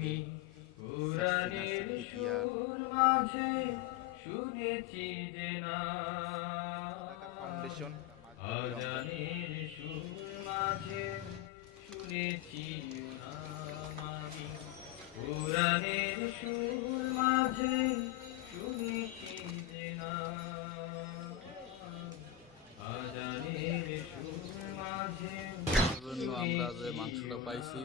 আমি কোরআনের সুর মাঝে শুনেছি যে না আজানের সুর মাঝে শুনেছি নাম আমি কোরআনের সুর মাঝে শুনেছি যে না আজানের সুর মাঝে জন্য আমরা যে মাংসটা পাইছি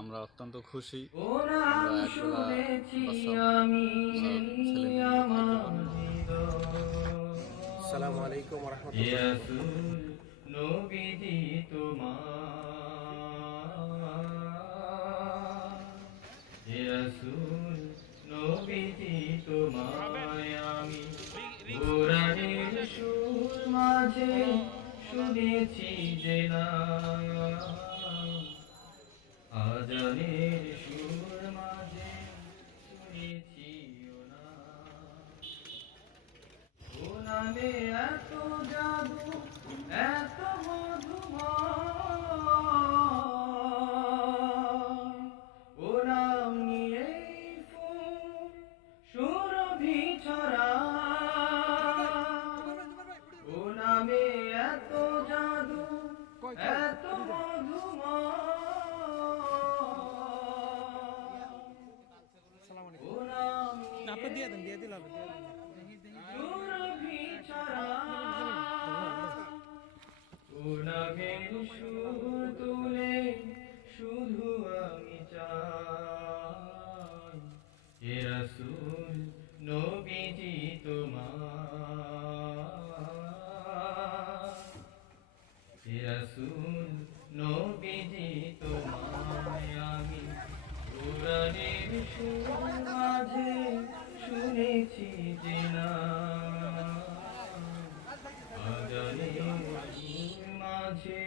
আমরা অত্যন্ত খুশি। ও নাম আমরা একবেলা শুনেছি বাচ্চা আমি ছেলে মেয়ে খাইতে আমার পারবো। আসসালামু আলাইকুম ওয়া ইয়া রাহমাতুল্লাহি। রাসূল নবীজি তোমার ইয়া রাসূল নবীজি তোমায় আমি কোরআনের সুর মাঝে শুনেছি যে না আজানের সুর মাঝে শুনেছি ও নামে এত জাদু এত মধুময় ও নাম নিয়ে ফুল সুরভি ছড়ায় ও নামে এত জাদু এত মধুময় ও নাম আপনি দিয়ে দিল হবে সুরভি ছড়ায় ও নামের সুর তুলে শুধু আমি চাই হে রাসূল নবীজি তোমার হে রাসূল নবীজি তোমায় আমি কোরআনের সুর মাঝে শুনেছি যে না আজানের সুর মাঝে